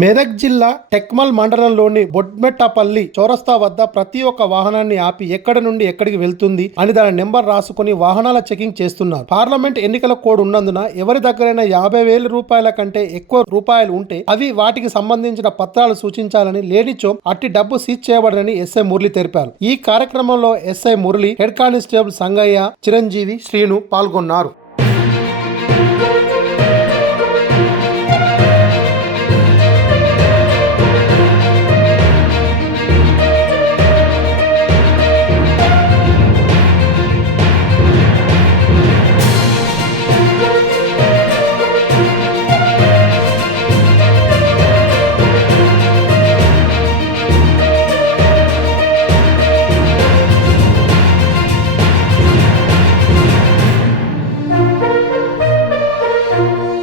మెదక్ జిల్లా టెక్మల్ మండలంలోని బొడ్మెట్టపల్లి చౌరస్తా వద్ద ప్రతి ఒక్క వాహనాన్ని ఆపి ఎక్కడి నుండి ఎక్కడికి వెళ్తుంది అని దాని నెంబర్ రాసుకుని వాహనాల చెకింగ్ చేస్తున్నారు. పార్లమెంట్ ఎన్నికల కోడ్ ఉన్నందున ఎవరి దగ్గరైనా 50,000 రూపాయల కంటే ఎక్కువ రూపాయలు ఉంటే అవి వాటికి సంబంధించిన పత్రాలు సూచించాలని, లేనిచో అట్టి డబ్బు సీజ్ చేయబడని ఎస్ఐ మురళి తెలిపారు. ఈ కార్యక్రమంలో SI Murali, head constable Sangaiah, Chiranjeevi, Srinu పాల్గొన్నారు.